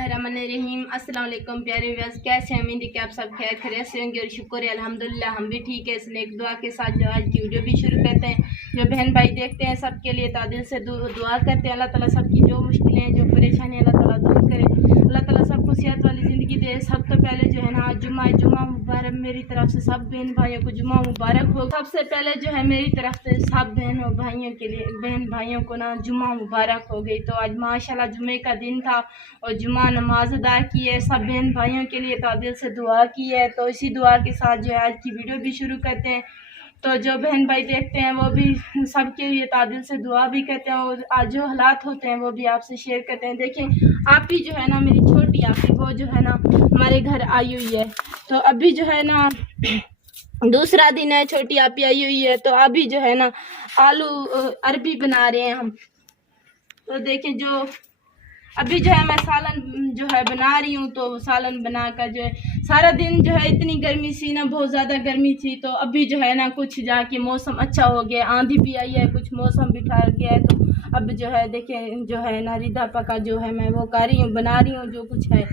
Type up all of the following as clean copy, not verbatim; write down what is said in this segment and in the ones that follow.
बिस्मिल्लाहिर्रहमानिर्रहीम। अस्सलाम वालेकुम प्यारे व्यूअर्स, कैसे हैं? उम्मीद है कि आप सब खैरियत से होंगे और शुक्र है अल्हम्दुलिल्लाह हम भी ठीक है। इसलिए एक दुआ के साथ जो आज की वीडियो भी शुरू करते हैं। जो बहन भाई देखते हैं सबके लिए तादिल से दुआ करते हैं। अल्लाह ताला सबकी जो मुश्किलें हैं, जो परेशानी अल्लाह ताला दूर करे। अल्लाह ताला सबको सेहत वाली ज़िंदगी दे। सब तो पहले जो है ना आज जुमा मुबारक मेरी तरफ से सब बहन भाइयों को जुमा मुबारक हो। सबसे पहले जो है मेरी तरफ से सब बहन भाइयों को ना जुमा मुबारक हो गई। तो आज माशाल्लाह जुमे का दिन था और जुमा नमाज अदा की है। सब बहन भाइयों के लिए तादिल से दुआ की है। तो इसी दुआ के साथ जो है आज की वीडियो भी शुरू करते हैं। तो जो बहन भाई देखते हैं वो भी सबके लिए तादिल से दुआ भी करते हैं और आज जो हालात होते हैं वो भी आपसे शेयर करते हैं। देखिए आप ही जो है ना मेरी छोटी आपी वो जो है ना हमारे घर आई हुई है। तो अभी जो है ना दूसरा दिन है, छोटी आपी आई हुई है। तो अभी जो है ना आलू अरबी बना रहे हैं हम। तो देखिए जो अभी जो है मैं सालन जो है बना रही हूँ। तो सालन बनाकर जो है सारा दिन जो है इतनी गर्मी सी ना, बहुत ज़्यादा गर्मी थी। तो अभी जो है ना कुछ जाके मौसम अच्छा हो गया, आंधी भी आई है, कुछ मौसम भी ठहर गया है। तो अब जो है देखें जो है ना रिदा पका जो है मैं वो कर रही हूँ, बना रही हूँ जो कुछ है।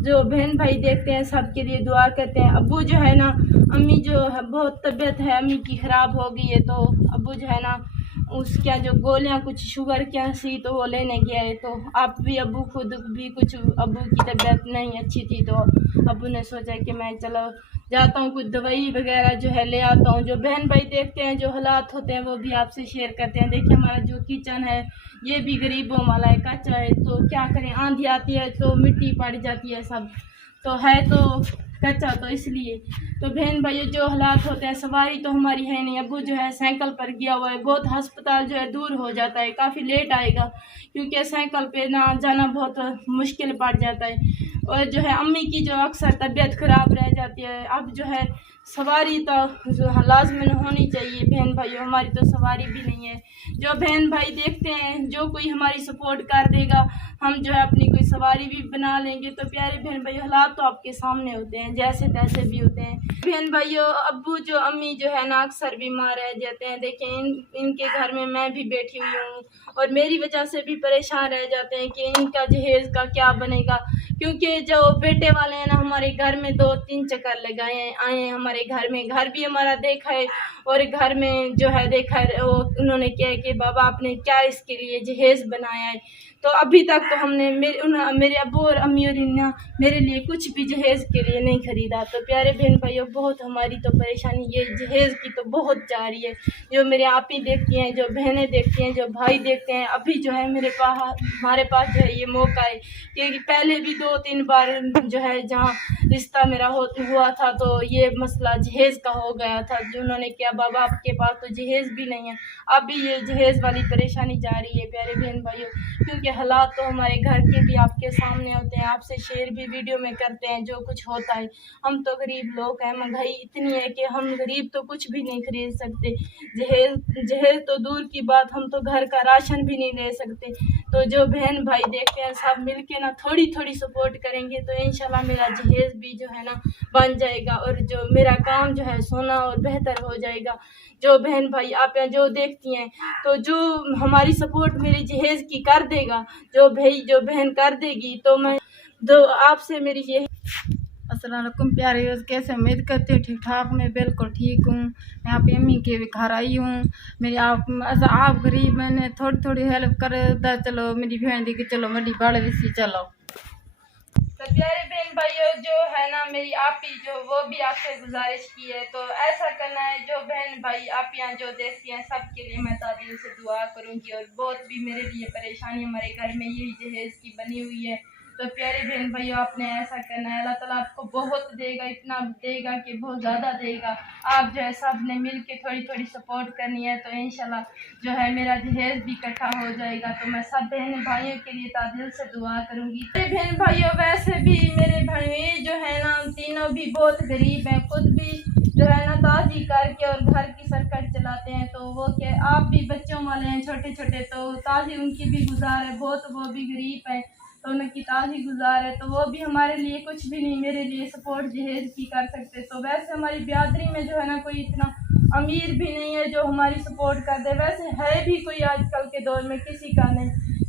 जो बहन भाई देखते हैं सबके लिए दुआ करते हैं। अब्बू जो है ना अम्मी जो है बहुत तबीयत है अम्मी की ख़राब हो गई है। तो अब्बू जो है ना उसका जो गोलियां कुछ शुगर क्या सी तो वो लेने गया है। तो आप भी अब्बू खुद भी कुछ अब्बू की तबीयत नहीं अच्छी थी। तो अब्बू ने सोचा कि मैं चलो जाता हूँ कुछ दवाई वगैरह जो है ले आता हूँ। जो बहन भाई देखते हैं जो हालात होते हैं वो भी आपसे शेयर करते हैं। देखिए हमारा जो किचन है ये भी गरीबों वाला है, कच्चा है। तो क्या करें, आंधी आती है तो मिट्टी पड़ जाती है, सब तो है तो कच्चा, तो इसलिए तो बहन भाई जो हालात होते हैं। सवारी तो हमारी है नहीं, अब्बू जो है साइकिल पर गया हुआ है। बहुत अस्पताल जो है दूर हो जाता है, काफ़ी लेट आएगा क्योंकि साइकिल पे ना जाना बहुत मुश्किल पड़ जाता है। और जो है अम्मी की जो अक्सर तबीयत ख़राब रह जाती है। अब जो है सवारी तो लाजमन होनी चाहिए बहन भाइयों, हमारी तो सवारी भी नहीं है। जो बहन भाई देखते हैं जो कोई हमारी सपोर्ट कर देगा हम जो है अपनी कोई सवारी भी बना लेंगे। तो प्यारे बहन भाई हालात तो आपके सामने होते हैं, जैसे तैसे भी होते हैं। बहन भाइयों अब्बू जो अम्मी जो है ना अक्सर बीमार रह जाते हैं। देखें इनके घर में मैं भी बैठी हुई हूँ और मेरी वजह से भी परेशान रह जाते हैं कि इनका जहेज़ का क्या बनेगा। क्योंकि जो बेटे वाले हैं ना हमारे घर में 2-3 चक्कर लगाए आए हैं हमारे घर में। घर भी हमारा देखा है और घर में जो है देखा है वो उन्होंने क्या है कि बाबा आपने क्या इसके लिए जहेज़ बनाया है। तो अभी तक तो हमने मेरे अब्बू और अम्मी और इन्ना मेरे लिए कुछ भी जहेज़ के लिए नहीं ख़रीदा। तो प्यारे बहन भाइयों बहुत हमारी तो परेशानी ये जहेज़ की तो बहुत जा रही है। जो मेरे आप ही देखती हैं, जो बहनें देखती हैं, जो भाई देखते हैं। अभी जो है हमारे पास जो है ये मौका है कि पहले भी 2-3 बार जो है जहाँ रिश्ता मेरा हुआ था तो ये मसला जहेज़ का हो गया था। जो उन्होंने किया बाबा आपके पास तो जहेज़ भी नहीं है। अभी ये जहेज़ वाली परेशानी जा रही है प्यारे बहन भाइयों, क्योंकि हालात तो हमारे घर के भी आपके सामने होते हैं। आपसे शेयर भी वीडियो में करते हैं जो कुछ होता है। हम तो गरीब लोग हैं, महंगाई इतनी है कि हम गरीब तो कुछ भी नहीं खरीद सकते। जहेज़ तो दूर की बात, हम तो घर का राशन भी नहीं ले सकते। तो जो बहन भाई देखते हैं सब मिलके ना थोड़ी थोड़ी सपोर्ट करेंगे तो इंशाल्लाह मेरा जहेज़ भी जो है ना बन जाएगा और जो मेरा काम जो है सोना और बेहतर हो जाएगा। जो बहन भाई आप जो देखती हैं तो जो हमारी सपोर्ट मेरे जहेज़ की कर देगा, जो बहन कर देगी तो मैं तो आपसे मेरी यही। अस्सलाम वालेकुम प्यारे व्यूअर्स, कैसे उम्मीद करते हैं ठीक ठाक। मैं बिल्कुल ठीक हूँ। यहाँ पे अम्मी के घर आई हूँ। मेरी आप गरीब मैंने थोड़ी थोड़ी हेल्प कर दा, चलो मेरी बहन दी कि चलो मेरी बड़े सी चलो। तो प्यारे बहन भाइयों जो है ना मेरी आपी जो वो भी आपसे गुजारिश की है तो ऐसा करना है। जो बहन भाई आपियाँ जो देखती हैं सबके लिए मैं तादिल से दुआ करूँगी और बहुत भी मेरे लिए परेशानी हमारे घर में यही जहेज़ की बनी हुई है। तो प्यारे बहन भाइयों आपने ऐसा करना है, अल्लाह ताला आपको बहुत देगा, इतना देगा कि बहुत ज़्यादा देगा। आप जो है सब ने मिल के थोड़ी थोड़ी सपोर्ट करनी है तो इंशाल्लाह जो है मेरा जहेज़ भी इकट्ठा हो जाएगा। तो मैं सब बहन भाइयों के लिए तादिल से दुआ करूँगी। मेरे बहन भाइयों वैसे भी मेरे भाई जो है ना तीनों भी बहुत गरीब हैं, खुद भी जो है ना ताजी करके और घर की सरकट चलाते हैं। तो वो क्या आप भी बच्चों वाले हैं छोटे छोटे, तो ताजी उनकी भी गुजार है बहुत, वो भी गरीब है तो उनकी ताजी गुजार है। तो वो भी हमारे लिए कुछ भी नहीं मेरे लिए सपोर्ट जहेज़ की कर सकते। तो वैसे हमारी बिरादरी में जो है ना कोई इतना अमीर भी नहीं है जो हमारी सपोर्ट कर दे। वैसे है भी कोई आजकल के दौर में किसी का नहीं।